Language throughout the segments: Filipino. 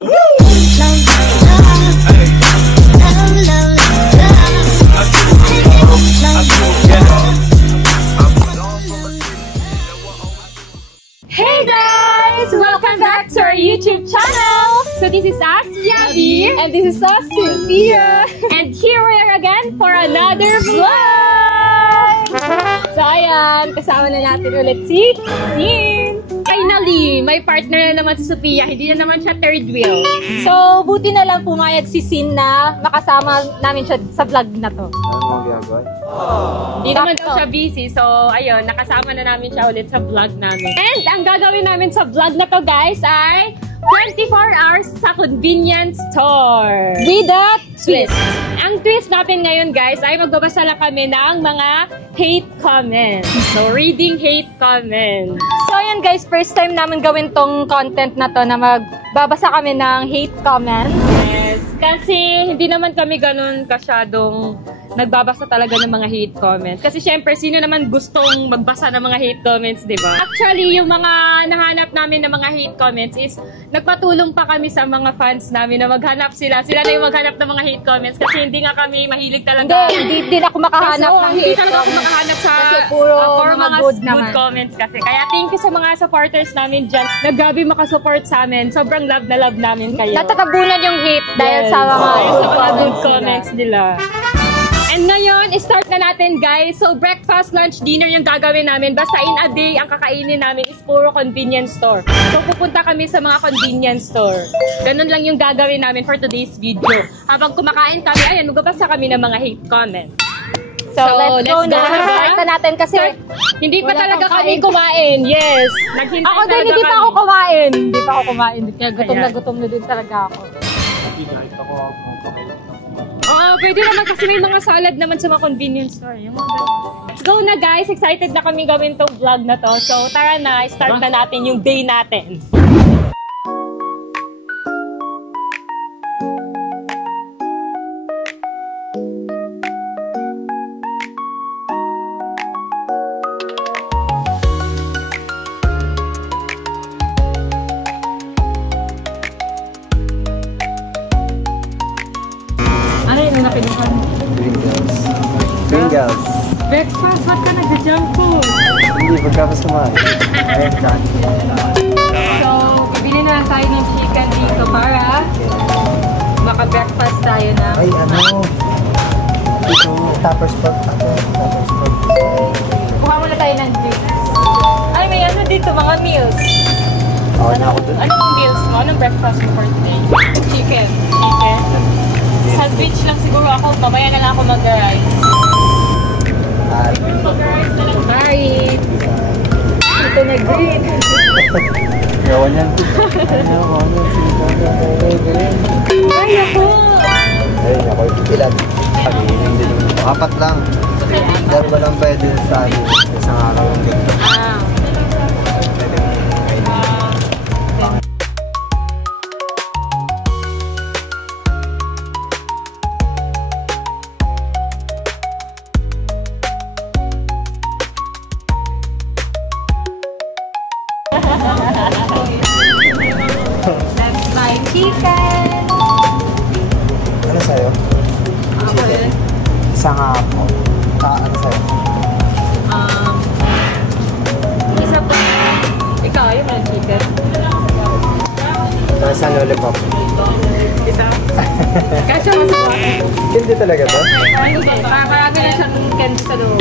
Hey guys! Welcome back to our YouTube channel! So this is us, Yabi. And this is us, Cynthia. And here we are again for another vlog! So ayan, kasama na natin ulit si Sin. Finally, may partner na naman si Sophia. Hindi na naman siya third wheel. So, buti na lang pumayag si Sin na makasama namin siya sa vlog na to. Ano mga ginagawa? Hindi naman daw siya busy. So, ayun, nakasama na namin siya ulit sa vlog namin. And ang gagawin namin sa vlog na to, guys, ay 24 hours sa convenience store. With a twist. Ang twist natin ngayon, guys, ay magbabasa lang kami ng mga hate comments. So, reading hate comments. So, ayan guys, first time namin gawin tong content na to na magbabasa kami ng hate comments. Yes, kasi hindi naman kami ganun kasyadong nagbabasa talaga ng mga hate comments. Kasi syempre, sino naman gustong magbasa ng mga hate comments, di ba? Actually, yung mga nahanap namin ng mga hate comments is nagpatulong pa kami sa mga fans namin na maghanap sila. Sila na yung maghanap ng mga hate comments kasi hindi nga kami mahilig talaga. Hindi ako makahanap ng hindi hate talaga ako comments. makahanap sa Kasi puro mga good naman. comments kasi. Kaya thank you sa mga supporters namin dyan. Naggabi makasupport sa amin. Sobrang love na love namin kayo. Natatabunan yung hate dahil sa mga good comments nila. And ngayon, start na natin guys. So breakfast, lunch, dinner yung gagawin namin. Basta in a day, ang kakainin namin is puro convenience store. So pupunta kami sa mga convenience store. Ganun lang yung gagawin namin for today's video. Habang kumakain kami, ayan, magbabasa kami ng mga hate comments. So, let's go na. Start na natin kasi hindi pa wala talaga pang kami kain. kumain. Yes. Naghintay ako din, talaga hindi pa kami. ako kumain. Hindi pa ako kumain. Kaya gutom Ayan. na gutom na din talaga ako. Nakita ko ako Oo, pwede naman kasi may mga salad naman sa mga convenience store. Yung mga let's go na guys! Excited na kami gawin tong vlog na to. So tara na, start na natin yung day natin. Ano yung nakinuhan? Pringles. Pringles. Breakfast, ba't ka nag-junk food? Hindi, pagkapos kumain. Ayun ka. So, bibili na lang tayo ng chicken dito para maka-breakfast tayo na. Ay, ano? Ito, toppers pot. Toppers pot. Kuha muna tayo ng drinks. Ay, may ano dito, mga meals. Ako na ako dun. Anong meals mo? Anong breakfast mo for today? Chicken. Chicken? Sandwich lang siguro ako. Mamaya na lang ako mag-rice. At, Mag-rice na lang. Bye! Ito na green. gawan yan. Gawan yan. Sinigawan. Ay, ako! Ayun, ako yung ilan. Apat lang. Dalawa lang pwede sa akin. Isang araw ang ganito. Ah. Pwede mo kainin. Let's buy chicken. Ano sa'yo? Chicken. Isang ako. Ano sa'yo? Isa po. Ikaw, yung mga chicken. Isang lollipop. Isa. Kasya mo sa Hindi talaga to? marami na siyang candy sa loob.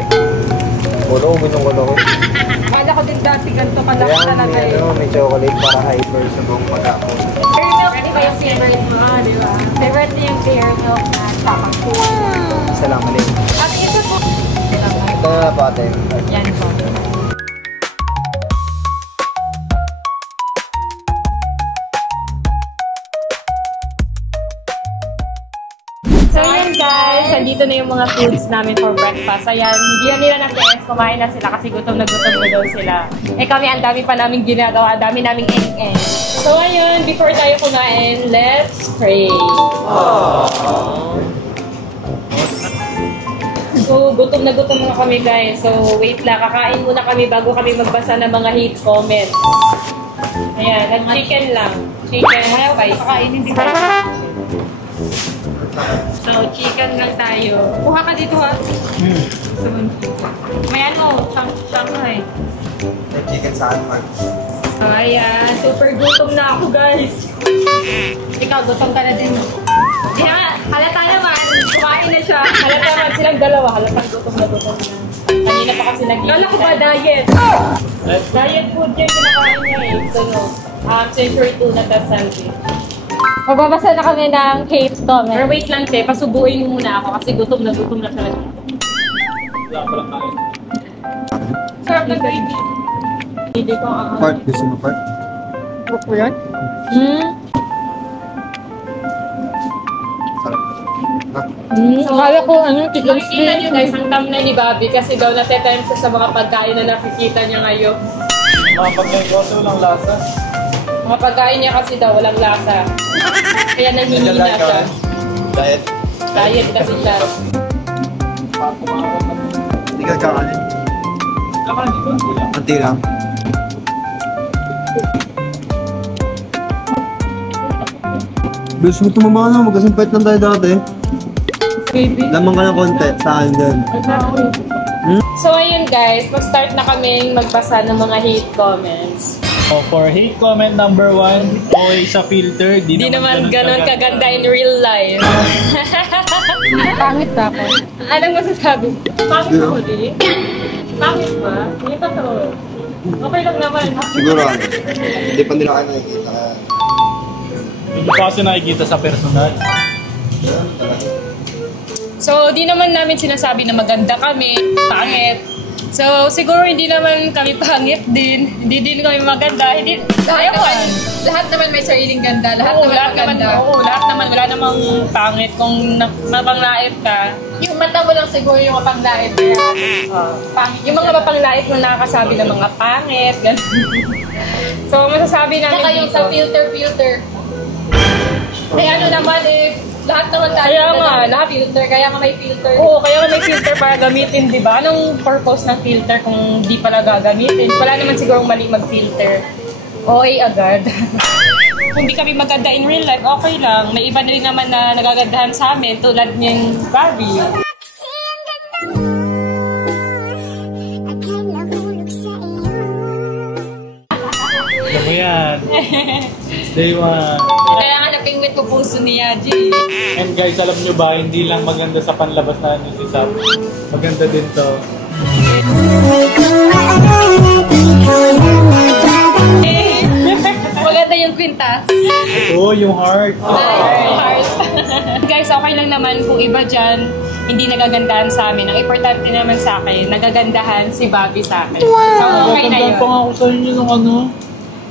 Ulo, uminong ko ko. Kala ko din dati ganito kalaki Kaya talaga may, eh. ano, may chocolate para hyper sa buong pagkakon. Dairy milk, di ba yung favorite mo? Di ba? Favorite niya yung dairy milk na chocolate. Wow! Isa lang mali. At ito po. Ito na po ate. Yan po. So yun guys, andito na yung mga foods namin for breakfast. Ayan, hindi na nila na-test, kumain na sila kasi gutom na daw sila. Eh kami, ang dami pa namin ginagawa, ang dami namin eng-eng. So ayun, before tayo kumain, let's pray. So gutom na kami guys. So wait lang, kakain muna kami bago kami magbasa ng mga hate comments. Ayan, nag-chicken lang. chicken spicy. Kakainin din tayo. So, chicken lang tayo. Kuha ka dito ha. So, may ano, chunk eh. May chicken saan man. So, ayan. Super gutom na ako, guys. Ikaw, gutom ka na din. Kaya, halata naman. Kumain na siya. Halata naman silang dalawa. Halatang gutom na. Kanina pa kasi nag-iit. Kala ko ba diet? Diet food yung kinakain niya eh. So, no. Century tuna tas sandwich. Magbabasa na kami ng hate Or comment. wait lang, te. Pasubuin mo muna ako kasi gutom na talaga. Sarap na gravy. Hindi ko Part, gusto mo part? Sarap po yun? Sarap. Akala ko ano, chicken Makikita nyo skin. guys, ang thumbnail ni Bobby kasi daw natetime siya sa mga pagkain na nakikita niya ngayon. Mga pagkain walang lasa. Mga pagkain niya kasi daw walang lasa. Kaya nanghihina siya. Diet. Diet kasi siya. Hindi ka kakanin. Anti lang. Gusto mo tumama na, magkasimpait lang tayo dati. Baby. Lamang ka ng konti sa akin din. So ayun guys, mag-start na kaming magbasa ng mga hate comments. Oh, for hate comment number 1, okay sa filter. Di naman ganon kaganda in real life. Pangit ako. Anong masasabi? Pangit ako di? Pangit ba? Hindi pa to. Okay lang naman. Siguro ano, hindi pa nila kayo nakikita. Hindi pa kasi nakikita sa personal. So, di naman namin sinasabi na maganda kami, pangit. So, siguro hindi naman kami pangit din. Hindi din kami maganda. Hindi, Lahat naman may sariling ganda. Lahat Oo, naman lahat naman, maganda. oo, lahat naman, wala namang pangit kung mapanglait ka. Yung mata mo lang siguro yung mapanglait. Pangit. Yung mga mapanglait na nakakasabi ng mga pangit, gano'n. So, masasabi namin Saka yung dito. sa filter. Kaya ano naman eh, lahat naman tayo Kaya nga, na lahat- filter. Kaya nga may filter. Oo, kaya may filter para gamitin, di ba? Anong purpose ng filter kung di pala gagamitin? Wala naman sigurong mali mag-filter. OA agad. Kung di kami maganda in real life, okay lang. May iba na rin naman na nagagandahan sa amin tulad niyang Barbie. Alam mo yan. Day 1. Kaya nga napingwit ko puso ni Yaji. And guys, alam nyo ba, hindi lang maganda sa panlabas na si Sap. Maganda din to. Maganda yung kwintas. Oo, yung heart. Guys, okay lang naman kung iba dyan hindi nagagandahan sa amin. Ang importante naman sa akin, nagagandahan si Bobby sa akin. So, okay na yun. pa nga ako sa inyo nung ano.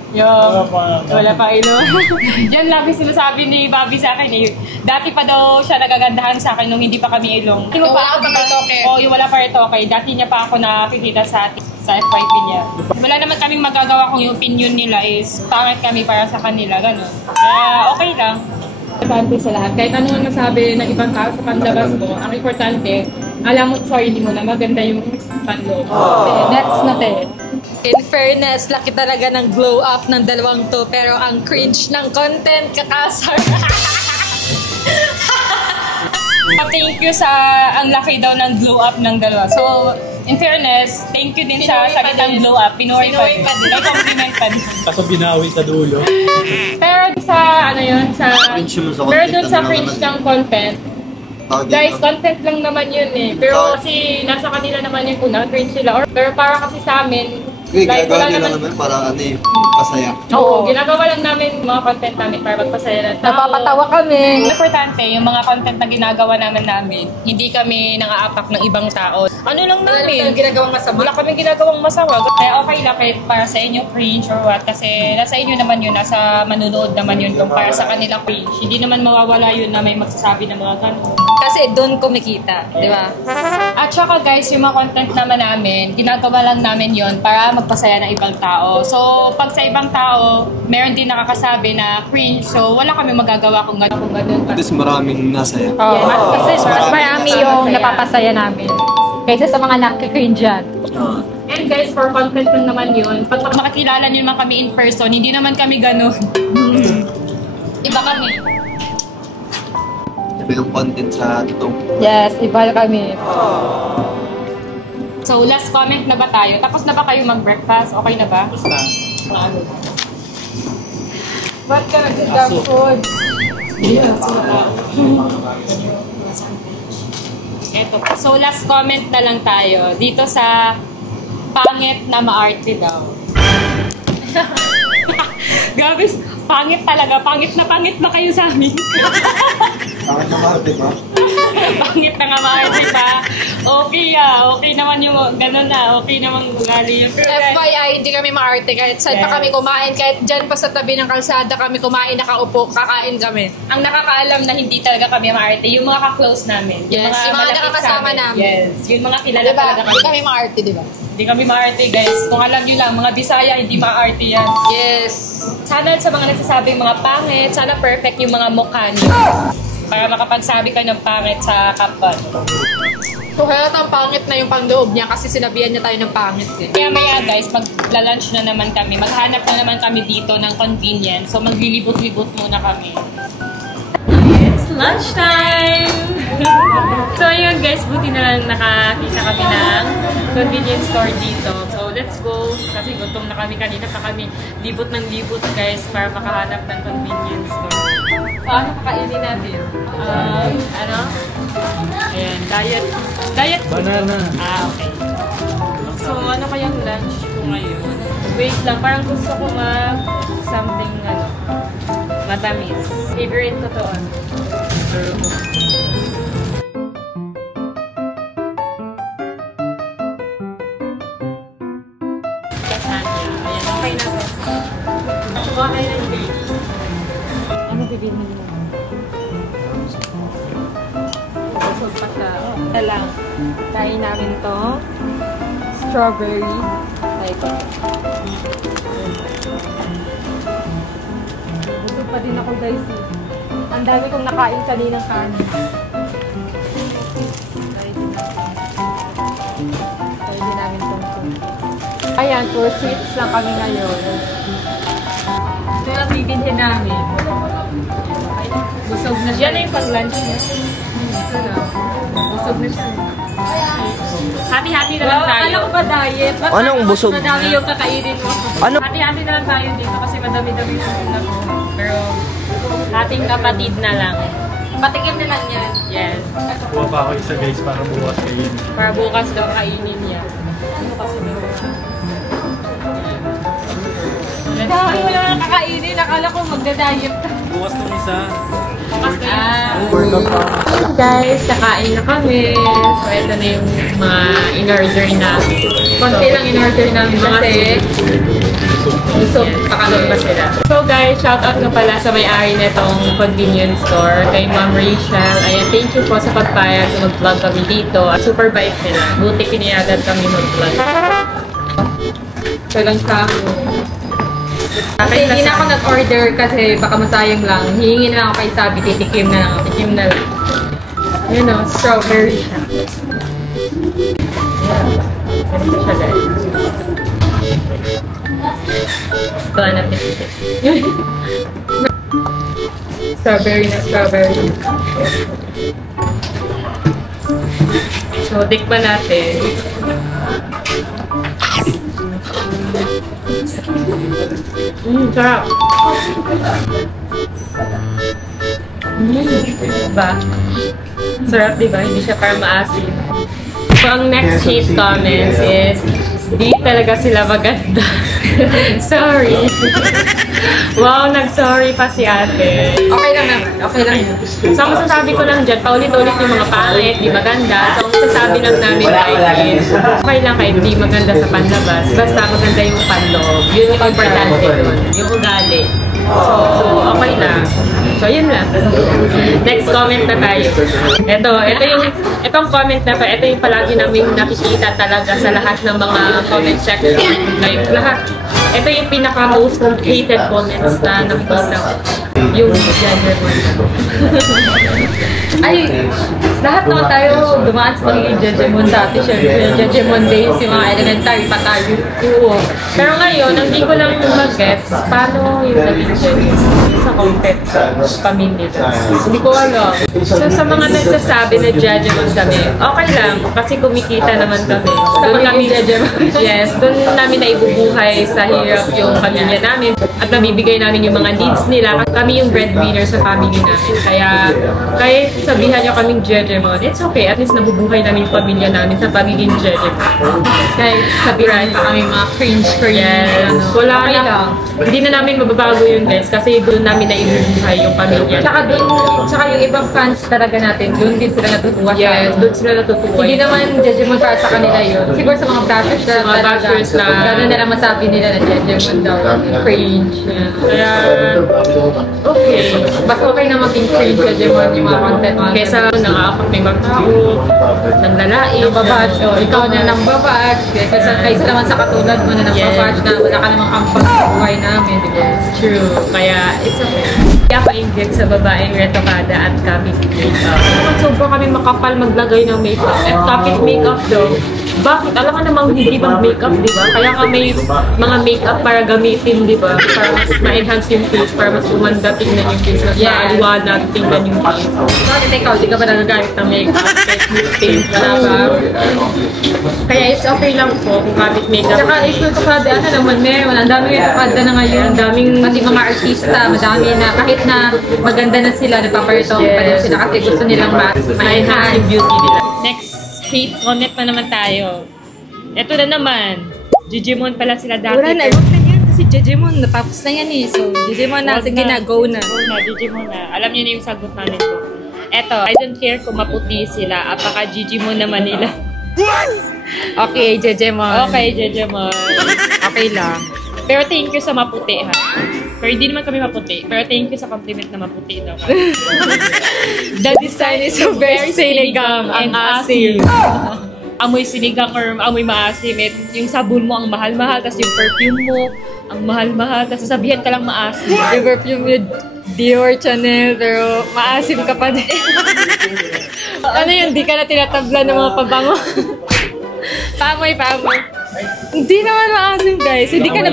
Yung, pa. wala pa ino. Diyan lagi sinasabi ni Bobby sa akin eh. Dati pa daw siya nagagandahan sa akin nung hindi pa kami ilong. Yung wala pa retoke. Oo, yung wala pa retoke. Dati niya pa ako nakikita sa FYP niya. Wala naman kaming magagawa kung yung opinion nila is pangit kami para sa kanila. Ganun. Okay lang. Importante sa lahat. Kahit ano ang nasabi ng ibang tao sa panlabas mo, ang importante, alam mo sa sarili mo na maganda yung panloob. Next na te. In fairness, laki talaga ng glow up ng dalawang to, pero ang cringe ng content, kakasar. Thank you sa ang laki daw ng glow up ng dalawa. So, in fairness, thank you din sa Pinuri pa sagot ng din. glow up. Pinuri pa din. Pinuri pa din. May compliment pa din. Kaso binawi sa dulo. Pero sa ano yun, sa... Cringe mo sa Pero content, dun sa ano cringe naman? ng content, Tawag guys, dito. content lang naman yun eh. Pero kasi nasa kanila naman yun kung na-cringe sila. Pero para kasi sa amin, Okay, like ginagawa wala nila naman... naman para ano eh, pasaya. Oo, ginagawa lang namin mga content namin para magpasaya ng tao. Napapatawa kami. Importante, yung mga content na ginagawa namin, hindi kami nang-aapak ng ibang tao. Ano lang Wala namin? naman ginagawang masama. Wala kami ginagawang masama. Kaya okay lang kahit para sa inyo cringe or what. Kasi nasa inyo naman yun, nasa manunood naman yun kung para sa kanila cringe. Hindi naman mawawala yun na may magsasabi ng mga ganun. Kasi doon kumikita, di ba? At saka guys, yung mga content naman namin, ginagawa lang namin yun para magpasaya ng ibang tao. So, pag sa ibang tao, meron din nakakasabi na cringe. So, wala kami magagawa kung gano'n. At least maraming nasaya. Oo. Kasi mas marami yung Masaya. napapasaya namin. Kaysa sa mga nakikringe dyan. And guys, for content lang naman yun. Pag makakilala niyo naman kami in person, hindi naman kami gano'n. iba kami. Sabi yung content sa totoong. Yes, iba kami. So, last comment na ba tayo? Tapos na ba kayo mag-breakfast? Okay na ba? Tapos na. Ano? Ba't ka nag-junk food? Eto. So, last comment na lang tayo. Dito sa pangit na maarte daw. Gabis, pangit talaga. Pangit na kayo sa amin. Bakit naman, di ba? Pangit na nga maarte pa. Okay okay naman yung gano'n na. Okay naman ugali yung FYI, hindi kami maarte. Kahit saan pa kami kumain, kahit dyan pa sa tabi ng kalsada kami kumain, nakaupo, kakain kami. Ang nakakaalam na hindi talaga kami maarte, yung mga ka-close namin. Yes, yung mga malapit nakakasama sa amin. namin. Yes, yung mga kilala Diba? talaga Hindi kami maarte, diba? Hindi kami maarte, guys. Kung alam nyo lang, mga Bisaya, hindi maarte yan. Yes. Sana sa mga nagsasabing mga pangit, sana perfect yung mga mukha nyo. Para makapagsabi ka ng pangit sa kapwa nyo. Kung halatang pangit na yung panloob niya kasi sinabihan niya tayo ng pangit eh. Kaya maya guys, magla-lunch na naman kami. Maghanap na naman kami dito ng convenience. So maglilibot-libot muna kami. It's lunchtime! So ayun guys, buti na lang nakakita kami ng convenience store dito. So let's go. Kasi gutom na kami kanina pa kami libot ng libot guys para makahanap ng convenience store. So ano kakainin natin? Ano? Ayan, diet food. Banana. Okay. So ano kayang lunch ko ngayon? Wait lang, parang gusto ko something matamis. Favorite ko to on. Lasagna. Ayan, okay na to. Okay na yun. Ano bibili mo? Busog pa siya. Ito lang. Kain namin to. Strawberry. Like, busog pa din ako guys. Ang dami kong nakain kaninang kanin. Try din namin tong soup. Ayan, for sweets lang kami ngayon. Ito yung bibilhin namin. Busog na siya. Yan na yung pag-lunch niya. Busog na siya. Hati-hati na lang tayo. Alam ko ba diet? Anong busog? Madami yung kakainin mo. Ano? Hati-hati na lang tayo dito kasi madami-dami yung ulam mo. Pero ating kapatid na lang. Patikim na lang yan. Yes. Kuha pa ako isa guys para bukas kayo. Para bukas daw kainin niya. Ano kasi meron? Let's go. Dami mo naman kakainin. Akala ko magda-diet ka. Bukas nung isa. Bukas na yun. Guys, kakain na kami. So, ito na yung mga in-order na. Konti lang in-order namin kasi busog pakalog pa sila. So guys, shoutout nga pala sa may-ari na itong convenience store, kay Ma'am Rachel. Ayan, thank you po sa pagpayag na mag-vlog kami dito. At super bait nila. Buti pinayagan kami mag-vlog. So lang sa ako. Kasi hindi na ako nag-order kasi baka masayang lang. Hihingi na lang ako kay Sabi, titikim na lang. Tikim na lang. Yun o, strawberry siya. Ganito siya guys. Baka natin ito. Strawberry na strawberry. So, tikman natin. Sarap. Diba? Sarap, diba? Hindi siya parang maasim. So, ang next hate comments is, di talaga sila maganda. Sorry. Wow, nag-sorry pa si ate. Okay lang naman. Okay lang yun. So, ang masasabi ko lang dyan, paulit-ulit yung mga pangit, di maganda. So, ang masasabi lang namin guys is, okay lang kahit di maganda sa panlabas, basta maganda yung panloob. Yun yung importante yun. Yung ugali. So, okay na. So, yun lang. Next comment na tayo. Itong comment na to, ito yung palagi namin nakikita talaga sa lahat ng mga comment section. Like, lahat. Ito yung pinaka-most hated comments na nakikita ko. Yung gender one. Ay, lahat naman tayo dumaan sa pagiging Jejemon dati. Siyempre, Jejemon days, yung mga elementary pa tayo. Oo. Pero ngayon, ang hindi ko lang mag-gets, paano yung naging Jejemon sa content kami nito. Hindi ko alam. So, sa mga nagsasabi na Jejemon kami, okay lang, kasi kumikita naman kami. Doon kami Jejemon. Yes, doon namin na ibubuhay sa hirap yung pamilya namin at nabibigay namin yung mga needs nila. Kami yung breadwinner sa family namin. Kaya, kahit sabihan nyo kaming Jejemon, it's okay. At least nabubuhay namin yung pamilya namin sa pagiging Jejemon. Kahit sabihan pa kami mga cringe. Yes. Wala okay na. Hindi na namin mababago yun, guys. Kasi doon namin na ibubuhay yung pamilya. Tsaka yung ibang fans talaga natin, doon din sila natutuwa. Yes, doon sila natutuwa. Hindi naman Jejemon para sa kanila yun. Siguro sa mga bashers na mga bashers na gano'n na lang masabi nila na Jejemon daw. Cringe. Yeah. Kaya, okay. Mas okay na maging cringe Jejemon yung mga content. Kesa nakakapag may magtao, nang lalai, nang babatch. Ikaw na nang babatch. Kaysa naman sa katulad mo na nang babatch na wala ka namang kampag sa buhay namin. Yes, true. Kaya, it's okay. Kaya pa-ingit sa babaeng retokada at kapit makeup. Naman sobrang kami makapal maglagay ng makeup. At kapit makeup daw. Bakit? Alam ka namang hindi mag-makeup, di ba? Kaya ka may mga makeup para gamitin, di ba? Para mas ma-enhance yung face, para mas umanda tingnan yung face, mas maaliwanag tingnan yung face. Bakit ikaw, di ka ba nagagamit ng makeup? Paint ka na ba? Kaya it's okay lang po kung kapit makeup. Tsaka issue ito kada, ano naman meron. Ang daming kada na ngayon. Ang daming pati mga artista, madami na kahit na maganda na sila, nagpaparito pa din sila kasi gusto nilang ma-enhance yung beauty nila. Next hate comment na naman tayo. Ito na naman. Jejemon pala sila dati. Wala na, huwag na yan kasi Jejemon, natapos na yan eh. So, Jejemon na, sige na, go na. Go na, Jejemon na. Alam niyo na yung sagot namin ko. Eto, I don't care kung maputi sila. Apaka Jejemon naman nila. Okay, Jejemon. Okay, Jejemon. Okay lang. Pero thank you sa maputi, ha? Pero hindi naman kami maputi. Pero thank you sa compliment na maputi daw. The design is so very sinigang and asim. Amoy sinigang or amoy maasim. Yung sabon mo ang mahal-mahal, tapos yung perfume mo ang mahal-mahal, tapos sasabihan ka lang maasim. Yung perfume with Dior, Chanel, pero maasim ka pa din. Ano yun, di ka na tinatabla ng mga pabango. Pamoy. Hindi naman maasim, guys. Hindi ka na...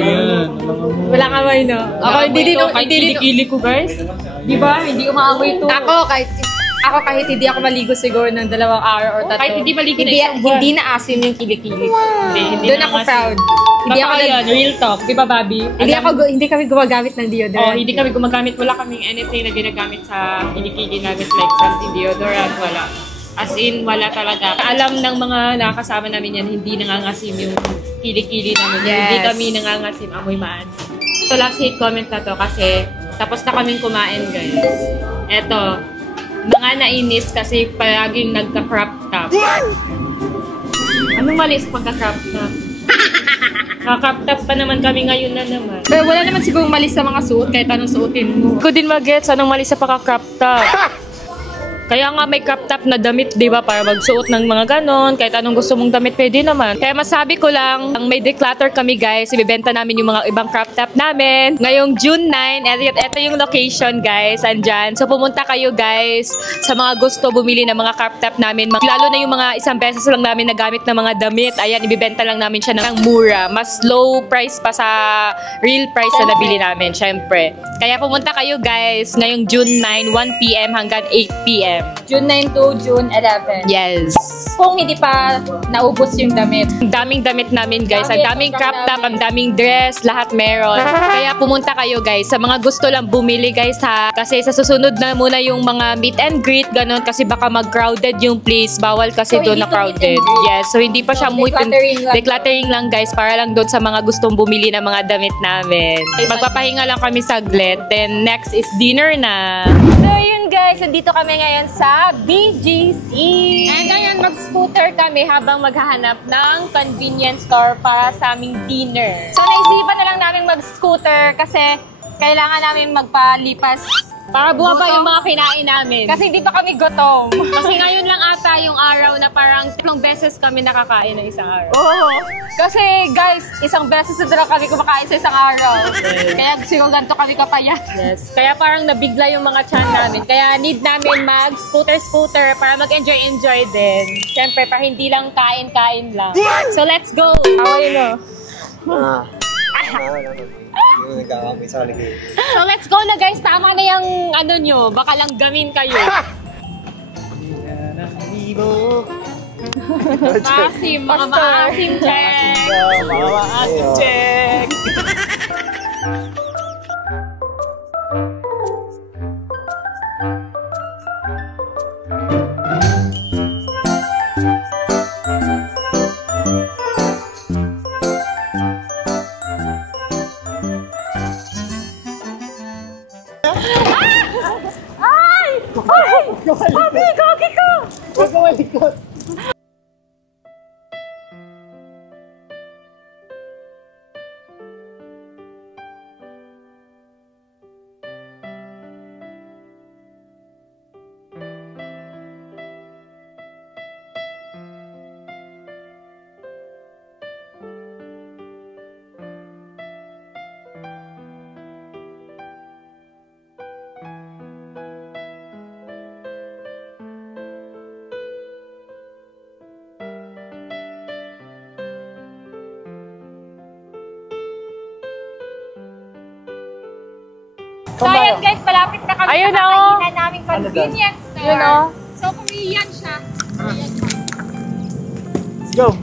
Walang amoy, no? Ako, hindi kilikili ko, guys. Di ba? Hindi umaamoy ito. Ako, kahit hindi ako maligo siguro ng 2 araw or 3. Kahit hindi maligo na isang buwan. Hindi na asim yung kilikili. Hindi Doon ako proud. Hindi ako real talk. Di ba, Bobby? Hindi kami gumagamit ng deodorant. Oh, hindi kami gumagamit. Wala kaming anything na ginagamit sa kilikili namin like something deodorant. Wala. As in, wala talaga. Alam ng mga nakakasama namin yan, hindi nangangasim yung kilikili namin. Yes. Hindi kami nangangasim, amoy maasim. Ito last hate comment na to kasi tapos na kaming kumain, guys. Eto, mga nainis kasi palaging nagka-crop top. Anong mali sa pagka-crop top? Naka-crop top pa naman kami ngayon na naman. Pero wala naman siguro mali sa mga suot kahit anong suotin mo. Ko din mag-gets anong mali sa pagka-crop top. Kaya nga may crop top na damit, di ba? Para magsuot ng mga ganon. Kahit anong gusto mong damit, pwede naman. Kaya masabi ko lang, may declutter kami, guys. Ibibenta namin yung mga ibang crop top namin. Ngayong June 9, ito yung location, guys. Andyan. So pumunta kayo, guys, sa mga gusto bumili ng mga crop top namin. Lalo na yung mga isang beses lang namin nagamit ng mga damit. Ayan, ibibenta lang namin siya ng mura. Mas low price pa sa real price na nabili namin, syempre. Kaya pumunta kayo, guys, ngayong June 9, 1 p.m. hanggang 8 p.m. June 9 to June 11. Yes. Kung hindi pa naubos yung damit. Ang daming damit namin, guys. Ang daming crop top, ang daming dress, lahat meron. Kaya pumunta kayo, guys. Sa mga gusto lang bumili, guys, ha. Kasi sa susunod na muna yung mga meet and greet, ganun. Kasi baka mag-crowded yung place. Bawal kasi doon na crowded. Yes. So, hindi pa siya decluttering lang, guys. Para lang doon sa mga gustong bumili ng mga damit namin. Magpapahinga lang kami saglit. Then, next is dinner na. So, yun, guys. Nandito kami ngayon sa BGC. And ngayon, mag-scooter kami habang maghahanap ng convenience store para sa aming dinner. So, naisipan na lang namin mag-scooter kasi kailangan namin magpalipas Para bumaba yung mga kinain namin. Kasi hindi pa kami gutom. Kasi ngayon lang ata yung araw na parang 3 beses kami nakakain ng isang araw. Oo. Kasi guys, isang beses na lang kami kumakain sa isang araw. Kaya siguro ganito kami kapayat. Yes. Kaya parang nabigla yung mga chan namin. Kaya need namin mag-scooter para mag-enjoy din. Siyempre, para hindi lang kain-kain lang. So, let's go! How you know? Yung nagkakamay sa kaligay. So, let's go na guys. Tama na yung ano nyo. Baka lang gamin kayo. Maasim. Mga maasim check. Mga maasim check. Huwag ka malikot! So ayan guys, malapit na kami Ayun sa na, kainan naming convenience store. Yun o. So Korean siya. Let's go!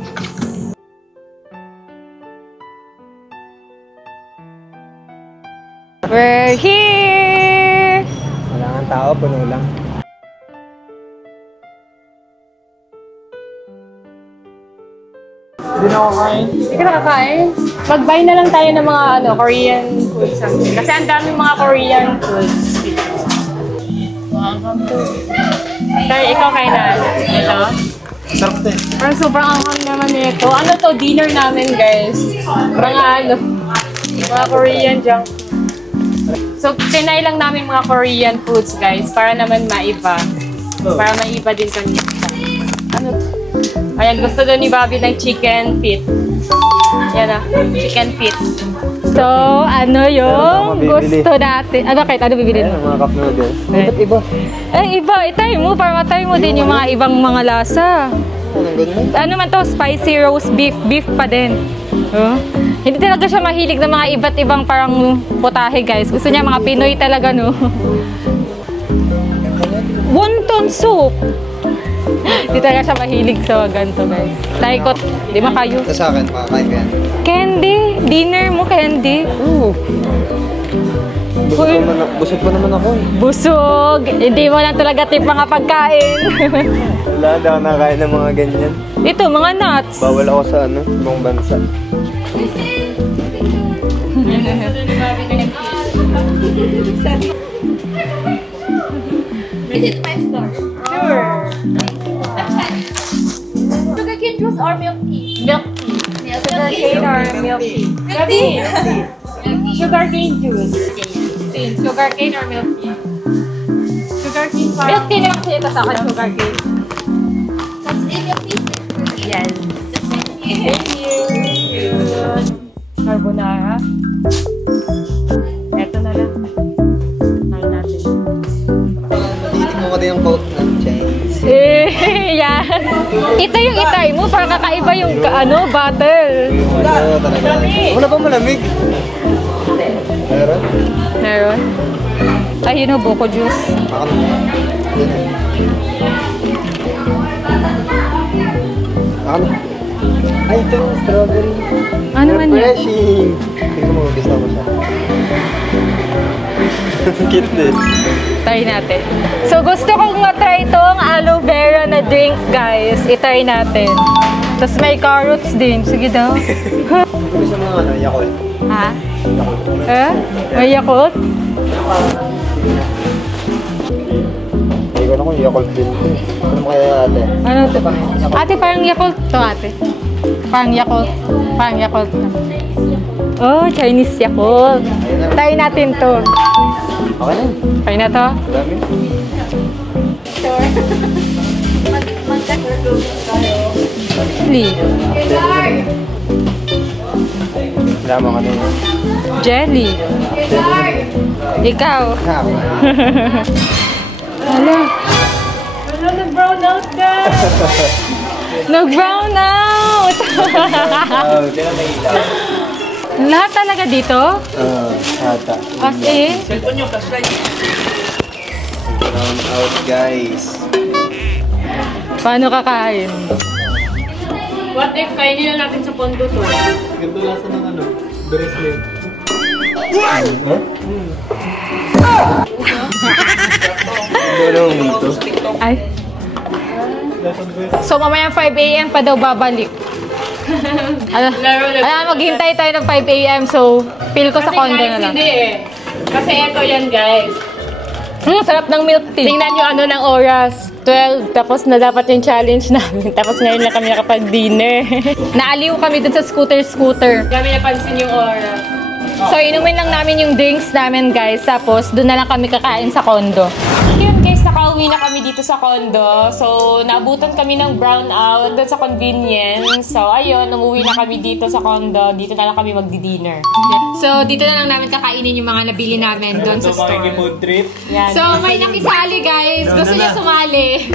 We're here! Wala nga tao, puno lang. Hindi na ako kain. Hindi ka nakakain? Mag-buy na lang tayo ng mga Korean foods. Kasi ang daming mga Korean foods. Tay, ikaw kain na. Ito? Sarap din. Parang sobrang anghang naman nito. Ano to? Dinner namin, guys. Mga Korean junk food. So, tinay lang namin mga Korean foods, guys. Para naman maiba. Para maiba din kami. Ano to? Ayan, gusto doon ni Bobby ng chicken feet. Yan na, chicken feet. So, ano yung gusto natin? Ano kahit ano bibili? Ayan, mga cup noodles. Ba't iba? Iba. Itry mo para matry mo din yung mga ibang mga lasa. Anong ganun? Ano man to? Spicy roast beef. Beef pa din. Hindi talaga siya mahilig ng mga iba't ibang parang putahe, guys. Gusto niya mga Pinoy talaga, no? Wonton soup. Hindi talaga siya mahilig sa ganito, guys. Laikot. Di ba kayo? Ito sa akin, makakain ko yan. Candy. Dinner mo, candy. Busog pa naman ako eh. Busog. Hindi mo lang talaga tip mga pagkain. Wala, hindi ako nakain ng mga ganyan. Ito, mga nuts. Bawal ako sa ibang bansa. Visit my store. Sure. Sugarcane juice or milk tea? Milk tea. Sugarcane or milk tea? Milk tea. Sugarcane juice. Sugarcane or milk tea? Sugarcane pa. Milk tea na lang kasi ito sa akin, sugarcane. That's in milk tea. Yes. Thank you. Carbonara. Ito na lang. Try natin. Titik mo ko din yung coat ng Chinese. Yan. Ito yung itay mo, parang kakaiba yung bottle. Wala talaga. Wala pa malamig. Meron? Meron. Ay, yun o, buko juice. Ako na. Yun eh. Ako na. Ay, ito yung strawberry. Ano man yan? Refreshing. Tingnan mo, gusto mo siya. Cute din. Try natin. So, gusto kong matry itong aloe vera na drink, guys. I-try natin. Tapos may carrots din. Sige daw. Gusto mo nga Yakult. Ha? May Yakult? Hindi ko na kung Yakult din. Ano mo kaya ate? Ano to? Ate, parang Yakult to, ate. Parang Yakult. Parang Yakult. Oh, Chinese Yakult. Try natin to. Okay na. Okay na to? Dami. Lee. Lama ka din. Jelly. Ikaw. Hala. Hala, nag-brown out ka. Nag-brown out. Lahat talaga dito? Ata. As in? Round out, guys. Paano kakain? What if kainin na natin sa pondo to? Ganito lasa ng ano, bracelet. Ay. So mamaya 5 AM pa daw babalik. Maghintay tayo ng 5 AM so feel ko sa condo na lang. Hindi eh. Kasi ito yan guys. Sarap ng milk tea. Tingnan nyo ano ng oras. 12, tapos na dapat yung challenge namin. Tapos ngayon lang kami nakapag-dinner. Naaliw kami dun sa scooter. Kami napansin yung oras. So, inumin lang namin yung drinks namin, guys. Tapos, dun na lang kami kakain sa condo. Yun, guys, nakauwi na kami dito sa condo. So, naabutan kami ng brownout dun sa convenience. So, ayun, umuwi na kami dito sa condo. Dito na lang kami magdi-dinner. So, dito na lang namin kakainin yung mga nabili namin dun sa store. Food trip. Yan. So, may nakisali, guys. Gusto niya sumali.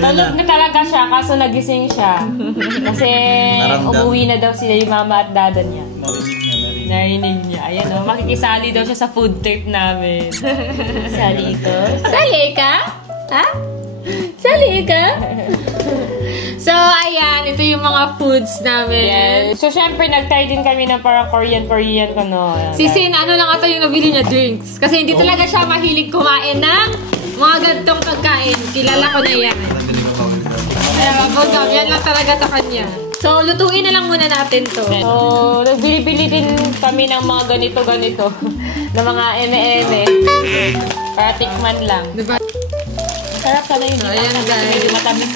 Tulog na talaga siya, kaso nagising siya. Kasi, umuwi na daw sila yung mama at dada niya. Narinig niya. Ayan o, makikisali daw siya sa food trip namin. Sali ko? Sali ka? Ha? Sali ka? So, ayan. Ito yung mga foods namin. So, syempre, nag-try din kami ng parang Korean ano. Si Sin, ano lang ata yung nabili niya? Drinks. Kasi hindi talaga siya mahilig kumain ng mga gantong pagkain. Kilala ko na yan. Bubblegum. Yan lang talaga sa kanya. So, lutuin na lang muna natin to. So, nagbili-bili din kami ng mga ganito-ganito. ng mga eme-eme. Para tikman lang. Diba? Sarap ka na yun. Ayan, guys. Matamis.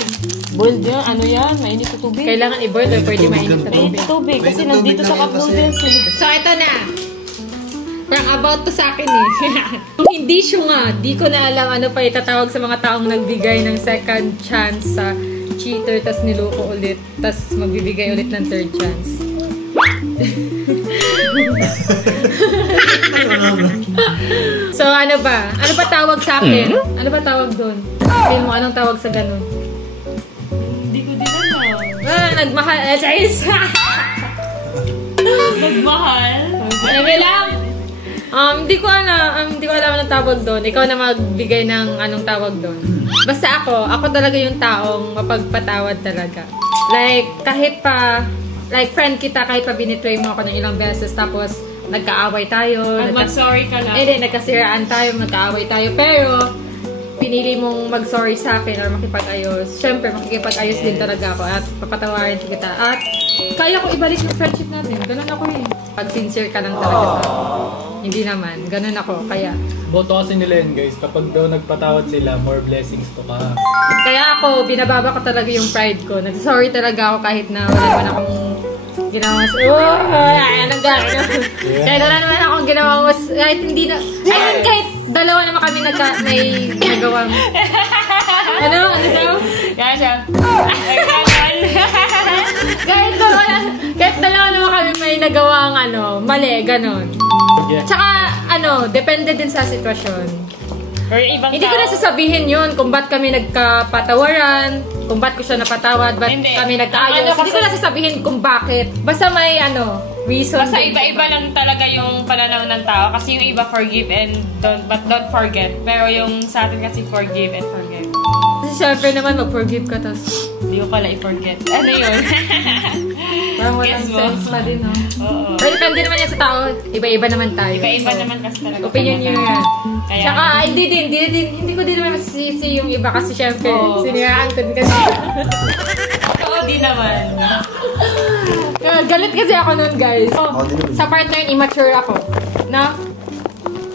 Boiled yun. Ano yan? Mainit sa tubig. Kailangan i-boil or pwede mainit sa tubig? Tubig. Kasi nandito sa cup noodles. So, ito na. Parang about to sa akin eh. Kung hindi siya nga, di ko na alam ano pa itatawag sa mga taong nagbigay ng second chance sa cheater, tas niloko ulit, tas magbibigay ulit ng third chance. So, ano ba? Ano ba tawag sa akin? Ano ba tawag doon? Feel mo, anong tawag sa ganun? Hindi ko din alam. Nagmahal. Guys! Nagmahal? Ano lang? Hindi ko alam anong tawag doon. Ikaw na magbigay ng anong tawag doon. Basta ako talaga yung taong mapagpatawad talaga. Like, kahit pa, like, friend kita, kahit pa binitray mo ako ng ilang beses, tapos, nagkaaway tayo. Mag-sorry ka lang. Hindi, nagkasiraan tayo, nagkaaway tayo. Pero, pinili mong mag-sorry sa akin or makipag-ayos. Siyempre, makikipag-ayos din talaga ako at papatawarin kita. At, kaya ko ibalik yung friendship natin. Ganun ako eh. Pag sincere ka lang talaga sa akin. Hindi naman. Ganun ako. Kaya, Boto kasi nila yun, guys. Kapag daw nagpatawad sila, more blessings to ka. kaya ako, binababa ko talaga yung pride ko. Nag-sorry talaga ako kahit na wala naman akong ginawa mas... Anong gano'n? Kahit wala naman akong ginawa mas... Kahit hindi na... I mean, kahit dalawa naman kami may nagawang... Ano daw? Kaya siya. Kahit dalawa naman kami may nagawang mali, ganon. Tsaka, depende din sa sitwasyon. Or ibang Hindi ko na sasabihin yun kung ba't kami nagkapatawaran, kung ba't ko siya napatawad, ba't Hindi. kami nagkaayos. Hindi ko na sasabihin kung bakit. Basta may reason. Basta din iba-iba kung lang talaga yung pananaw ng tao. Kasi yung iba forgive and don't forget. Pero yung sa atin kasi forgive and forget. Kasi syempre naman mag-forgive ka, tapos Hindi ko pala i-forget. Ano yun? parang walang Guess mo. sense pa din, no? Oo. Pero depende naman yan sa tao. Iba-iba naman tayo. Iba-iba So, naman kasi talaga. opinion nyo yan. Kaya- Tsaka, hindi ko din naman masisisi yung iba kasi syempre, Oo. siniraan ko din kasi. Oo, di naman. Galit kasi ako nun, guys. din naman. Sa part na yun, immature ako. No?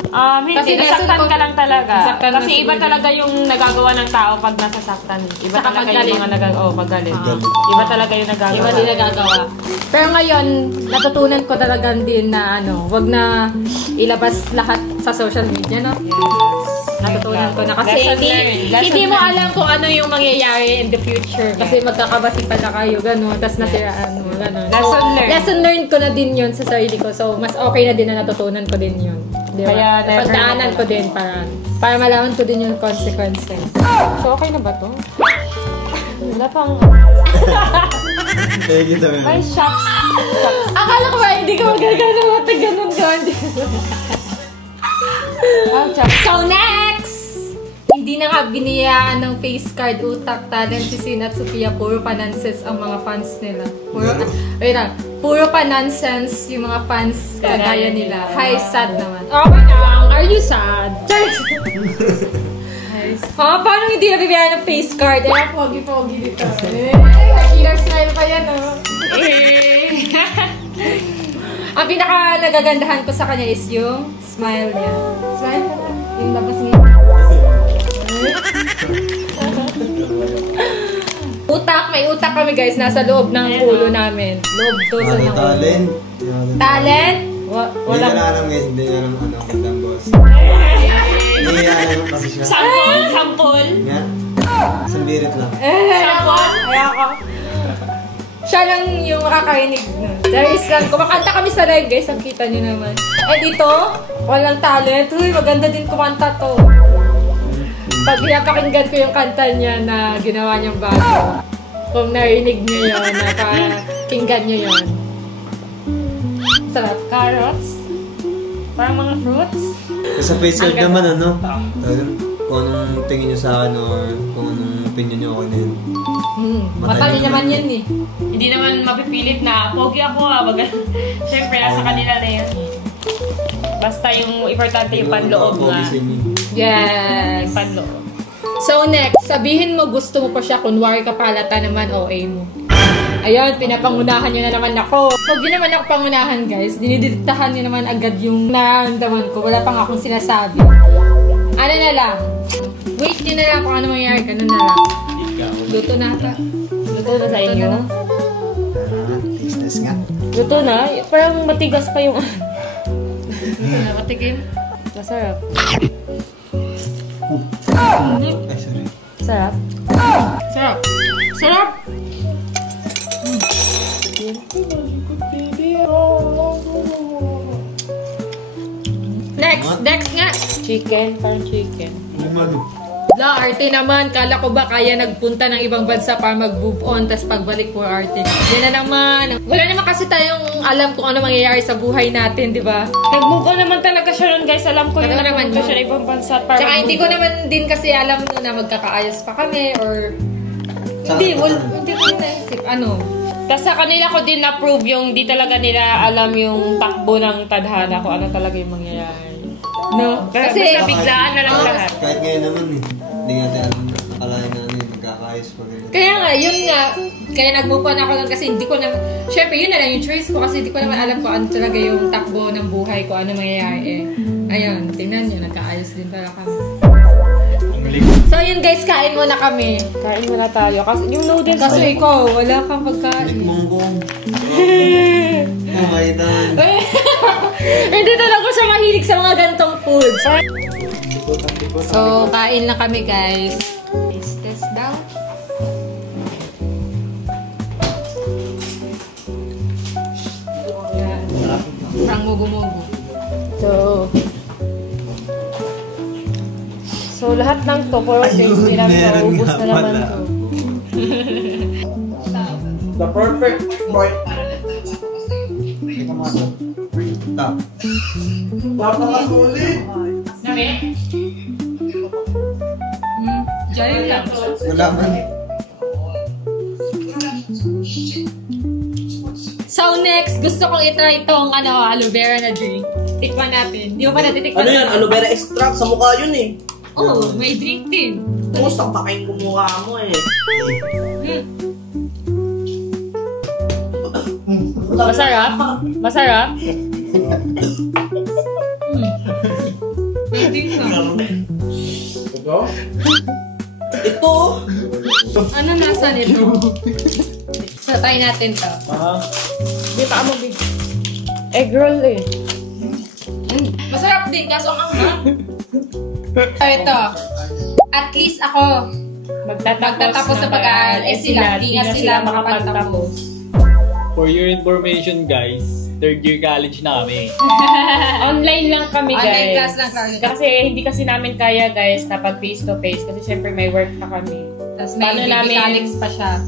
Hindi. Kasi lesson Nasaktan ko- ka lang talaga. Nasaktan na Kasi iba siguro. talaga yung nagagawa ng tao pag nasasaktan. Iba Saka talaga paggalit. yung mga paggalit. Paggalit. Iba talaga yung nagagawa. Iba din nagagawa. Pero ngayon, natutunan ko talaga din na wag na ilabas lahat sa social media, no? Natutunan ko na kasi Lesson learned. Lesson hindi mo learned. alam kung ano yung mangyayari in the future kasi magkakabati pala kayo, gano'n, tapos nasiraan mo, gano'n. Lesson learned. Lesson learned ko na din yun sa sarili ko, so mas okay na din na natutunan ko din yun. Di ba? Kaya never Pagdaanan na ko din para malaman ko din yung consequences. So, okay na ba to? Wala pang... Thank you, Tommy. Ay, shucks. Akala ko ba hindi ko magagano ganun gawin. So next! Hindi na nga biniyaan ng face card, utak, talent, si Sin at Sophia. Puro pa-nonsense ang mga fans nila. Puro pa-nonsense yung mga fans kagaya nila. Hi, sad naman. Okay lang. Are you sad? Ha? Paano hindi nabibiyaan ng face card? Eh, pogi-pogi dito. Killer smile pa yan, oh. Ang pinaka nagagandahan ko sa kanya is yung smile niya. Smile ka na. Yung labas niya. Utak. May utak kami guys. Nasa loob ng ulo namin. Loob to sa ng ulo. Talent. Talent? Hindi Wala. ka na alam guys, hindi nga alam ano ang kandang boss. Hindi nga alam kasi siya. Sampol. Nga. Sambirit lang. Ayoko. Siya lang yung makakarinig nun. Dahil lang, kumakanta kami sa live guys, ang kita nyo naman. Eh dito, walang talent. Uy, maganda din kumanta to. Pag pinapakinggan ko yung kanta niya na ginawa niyang bago, kung narinig niyo yun, napakinggan niyo yun. Sarap. Carrots. Parang mga fruits. Sa face card naman ano, talagang kung anong tingin nyo sa akin or kung anong opinion nyo okay na yun. Mata niyo naman yan eh. Hindi naman mapipilit na, pogi ako Siyempre, nasa kanila na yan. Basta yung importante yung panloob nga. Yes. Panloob. So next, sabihin mo gusto mo pa siya, kunwari ka palata naman, OA mo. Ayun, pinapangunahan nyo na naman ako. Huwag nyo naman ako pangunahan guys. Dinidiktahan nyo naman agad yung nararamdaman ko. Wala pang akong sinasabi. Ano na lang? Wait nyo na lang kung ano mangyayari. Ganun na lang. Luto na ata. Luto na sa inyo? Business nga. Luto na? Parang matigas pa yung Luto na, matigim. Masarap. Ay, sorry. Sarap. Sarap. Sarap! Next nga! Chicken. Parang chicken. La, arte naman. Kala ko ba kaya nagpunta ng ibang bansa para mag-move on, tas pagbalik po arte. Yan na naman. Wala naman kasi tayong alam kung ano mangyayari sa buhay natin, di ba? Nag-move on naman talaga siya nun, guys. Alam ko Talaga yun. naman Nagpunta yun. siya ng ibang bansa para Tsaka hindi ko mag-move on. naman din kasi alam no na magkakaayos pa kami or... Hindi ko naisip. Ano? Tapos sa kanila ko din na-prove yung di talaga nila alam yung takbo ng tadhana kung ano talaga yung mangyayari. No? Kasi Kasi... biglaan na lang lahat. Kahit ngayon naman eh. Hindi natin alam na akalain na ano eh, magkakaayos pa rin. Kaya nga, yun nga. Kaya nag-move on ako lang kasi hindi ko na... Siyempre, yun na lang yung choice ko kasi hindi ko naman alam kung ano talaga yung takbo ng buhay ko, ano mangyayari eh. Ayun, tingnan nyo, nagkaayos din pala kami. So yun guys, kain muna kami. Kain muna tayo. Kasi yung noodles Kaso ikaw, wala kang pagkain. Tikmong ko. Oh my God. Hindi talaga siya mahilig sa mga gantong foods. So, kain na kami guys. Test daw. Yan. Parang mugu-mugu. So lahat ng to, 4 days, pinag-maubos na naman to. The perfect boy. Top. Papakasulit. Diyan lang. Wala man. So next, gusto kong itry itong aloe vera na drink. Tikman natin. Di mo pa natitikman? Ano yan? Aloe vera extract sa mukha yun eh. Oh, may drink din. Pusang pakain ko mukha mo eh. Masarap? Masarap? May drink na. Ito? Ito! Ano nasa nito? So, try natin to. Di pa mo big. Egg roll eh. Masarap! din, kaso ang anghang. So, ito. At least ako, magtatapos sa pag-aaral. Eh sila, di nga sila makapagtapos. For your information guys, third year college na kami. Online lang kami, guys. Online class lang kami. Kasi hindi kasi namin kaya, guys, na pag face-to-face. Kasi syempre may work pa kami. Tapos may mechanics pa siya.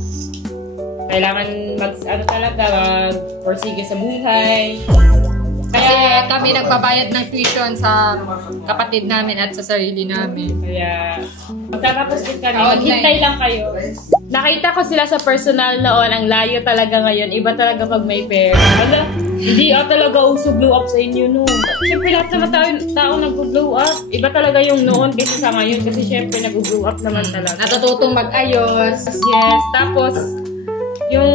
Kailangan mag-forsige sa buhay. Kasi kami nagbabayad ng tuition sa kapatid namin at sa sarili namin. Kaya, magtatapos din kami. Online. Maghintay lang kayo. Nakita ko sila sa personal noon. Ang layo talaga ngayon. Iba talaga pag may pera. Hindi talaga usog blow up sa inyo noon. Siyempre lahat naman tao nag-blow up. Iba talaga yung noon kasi sa ngayon. Kasi siyempre nag-blow up naman talaga. Natututong mag-ayos. Yes. Tapos, yung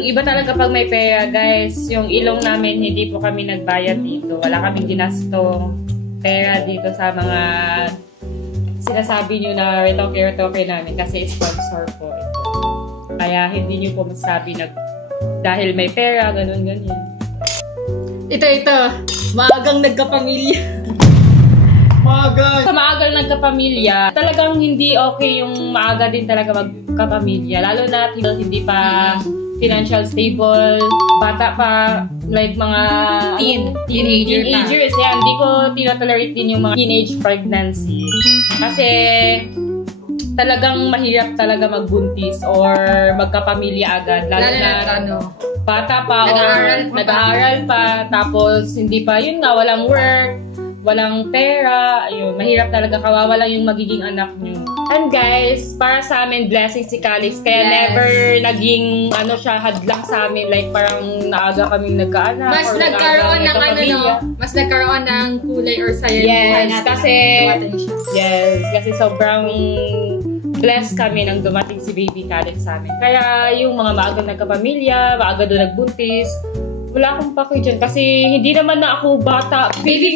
iba talaga pag may pera, guys, yung ilong namin, hindi po kami nagbayad dito. Wala kaming ginastong pera dito sa mga sinasabi nyo na retoke namin kasi sponsor po ito. Kaya hindi nyo po masabi na dahil may pera, ganun-ganyan. Ito. Maagang nagkapamilya. Sa maagang nagkapamilya, talagang hindi okay yung maaga din talaga magkapamilya. Lalo na hindi pa financial stable, bata pa, like mga teenagers. Yan, hindi ko tinatolerate din yung mga teenage pregnancy. Kasi talagang mahirap talaga magbuntis or magkapamilya agad. Lalo na bata pa nag-aaral pa, tapos hindi pa, yun nga, walang work, walang pera, ayun, mahirap talaga, kawawa lang yung magiging anak nyo. And guys, para sa amin, blessing si Calix, kaya never naging, hadlang sa amin, like parang naaga kaming nagkaanak. Mas nagkaroon ng mas nagkaroon ng kulay or saya. Yes, kasi sobrang blessed kami nang dumating si Baby Calix sa amin. Kaya yung mga maagang nagkapamilya, maaga doon nagbuntis, wala akong paki dyan kasi hindi naman na ako bata. Baby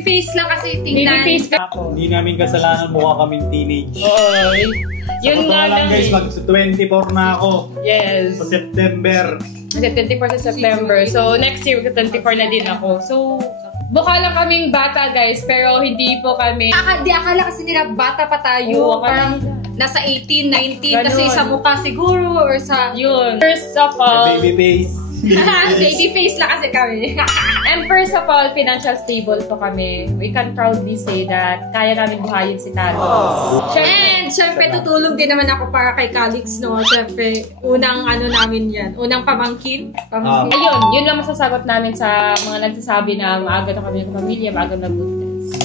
face lang kasi tingnan. Baby face ka ako. Hindi namin kasalanan, mukha kaming teenage. Oo. Yun nga lang guys, mag-24 na ako. Yes. Sa September. 24 sa September. So, next year, 24 na din ako. So, mukha lang kaming bata, guys, pero hindi po kami. Akala kasi nila bata pa tayo. Parang nasa 18, 19 ganun. kasi sa mukha siguro or sa... Yun. First of all, Baby face. Baby face lang kasi kami. And first of all, financial stable po kami. We can proudly say that kaya namin buhayin si Calix. And syempre, tutulong din naman ako para kay Calix, no? Syempre, unang namin yan. Unang pamangkin. Ayun, yun lang masasagot namin sa mga nagsasabi na maaga na kami ng pamilya, maaga na buntis.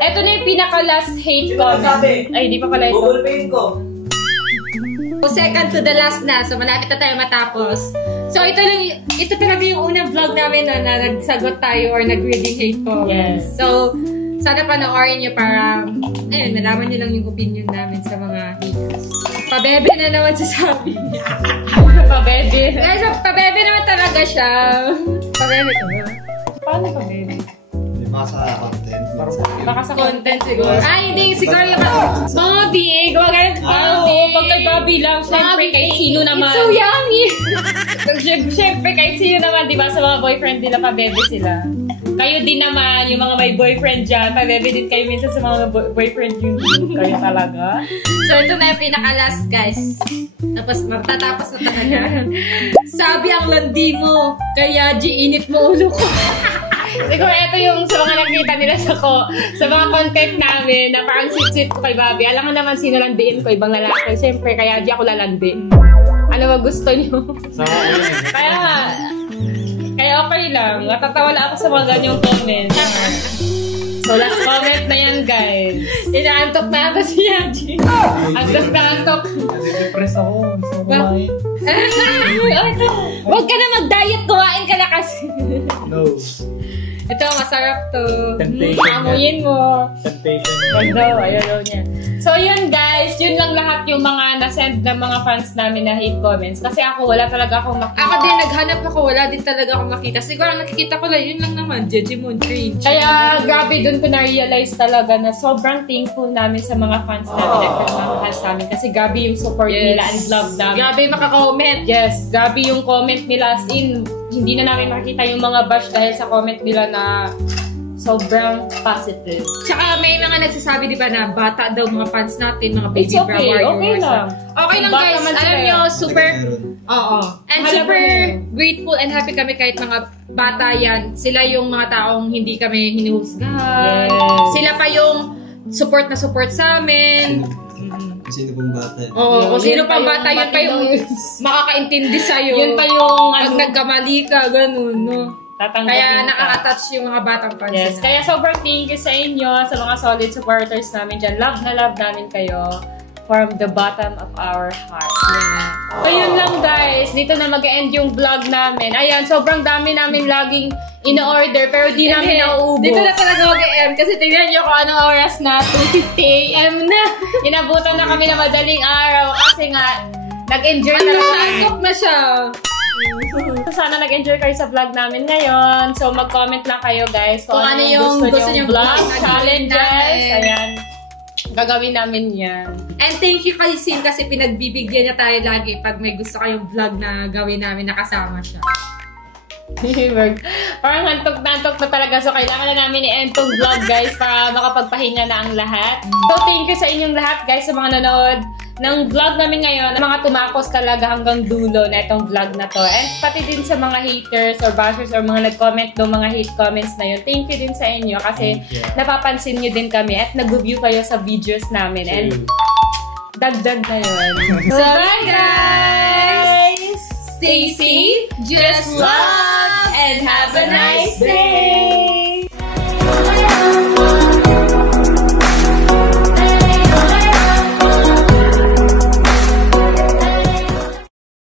Ito na yung pinaka-last hate comment. Ay, di pa pala ito. Bubulpin ko. Second to the last na. So, malapit na tayo matapos. So, ito talaga yung unang vlog namin na nagsagot tayo or nag-reading hate comments. Yes. So, sana panoorin nyo para, ayun, nalaman nyo lang yung opinion namin sa mga haters. Pabebe na naman sasabi niya. Pabebe. So, pabebe naman talaga siya. Pabebe ka ba? Paano pabebe? Hindi baka sa content. Baka sa content siguro. Ay, hindi. Siguro yung Bobby! Gumagana pag kay Bobby lang, syempre kahit sino naman. It's so yummy! Syempre kahit sino naman, di ba, sa mga boyfriend nila, pabebe sila. Kayo din naman, yung mga may boyfriend dyan, pabebe din kayo minsan sa mga boyfriend yun. Kayo talaga. So, ito na yung pinaka-last, guys. Tapos, magtatapos na talaga. Sabi ang landi mo, kaya init mo ulo ko. Siguro ito yung sa mga nakita nila sa mga content namin na parang sweet-sweet ko kay Bobby. Alam mo naman sino landiin ko, ibang lalaki. Siyempre, kaya di ako lalandi. Ano ba gusto nyo? Kaya okay lang. Natatawa lang ako sa mga ganyang comments. So, last comment na yan, guys. Inaantok na ako si Yaji. Antok na antok. Nade-depress ako. Gusto ko kumain. Huwag ka na mag-diet. Kumain ka na kasi. No. Ito, masarap to. Temptation. Amuyin mo. Temptation. Ganda, ayaw niya. So, yun guys. Yun lang lahat yung mga nasend ng mga fans namin na hate comments. Kasi ako, wala talaga akong makita. Ako din, naghanap ako. Wala din talaga akong makita. Siguro, nakikita ko lang. Yun lang naman. Jejimon, cringe. Kaya, grabe, dun ko na-realize talaga na sobrang thankful namin sa mga fans namin at mga sa amin. Kasi grabe yung support nila and love namin. Grabe yung makakomment. Yes, grabe yung comment nila. As in, hindi na namin makita yung mga bash dahil sa comment nila na sobrang positive. Tsaka may mga nagsasabi, di ba, na bata daw mga fans natin, mga baby It's okay, bra warriors. okay lang. Okay lang, Bata guys. man sila Alam yan. nyo, super... Oo. And Mahalaga super na yun. grateful and happy kami kahit mga bata yan. Sila yung mga taong hindi kami hinuhusgahan. Yes. Sila pa yung support na support sa amin. Sino pong bata? Oo, kung Yun sino pa pang yung bata, yun pa yung makakaintindi sa'yo. Yun pa yung Pag nagkamali ka, ganun, no? tatanggapin Kaya ka. nakaka-touch yung mga batang fans. Yes, na. kaya sobrang thank you sa inyo, sa mga solid supporters namin dyan. Love na love namin kayo from the bottom of our heart. So yun lang guys, dito na mag-end yung vlog namin. Ayan, sobrang dami namin laging in-order pero di namin nauubos. Dito na talaga mag-end kasi tingnan nyo kung anong oras na, 2:50 AM na. Inabutan na kami na madaling araw kasi nga, nag-enjoy na lang. Nakakok na siya. So, sana nag-enjoy kayo sa vlog namin ngayon. So, mag-comment lang kayo guys kung ano yung gusto niyong vlog, challenges. Ayan. Gagawin namin yan. And thank you kay Sin kasi pinagbibigyan niya tayo lagi pag may gusto kayong vlog na gawin namin nakasama siya. Parang antok na talaga. So, kailangan na namin i-end tong vlog, guys, para makapagpahinga na ang lahat. So, thank you sa inyong lahat, guys, sa mga nanonood ng vlog namin ngayon. Mga tumakos talaga hanggang dulo na itong vlog na to. And pati din sa mga haters or bashers or mga nag-comment ng mga hate comments na yun. Thank you din sa inyo kasi napapansin nyo din kami at nag-view kayo sa videos namin. And dagdag na yun. So, bye guys! Stay safe, just love!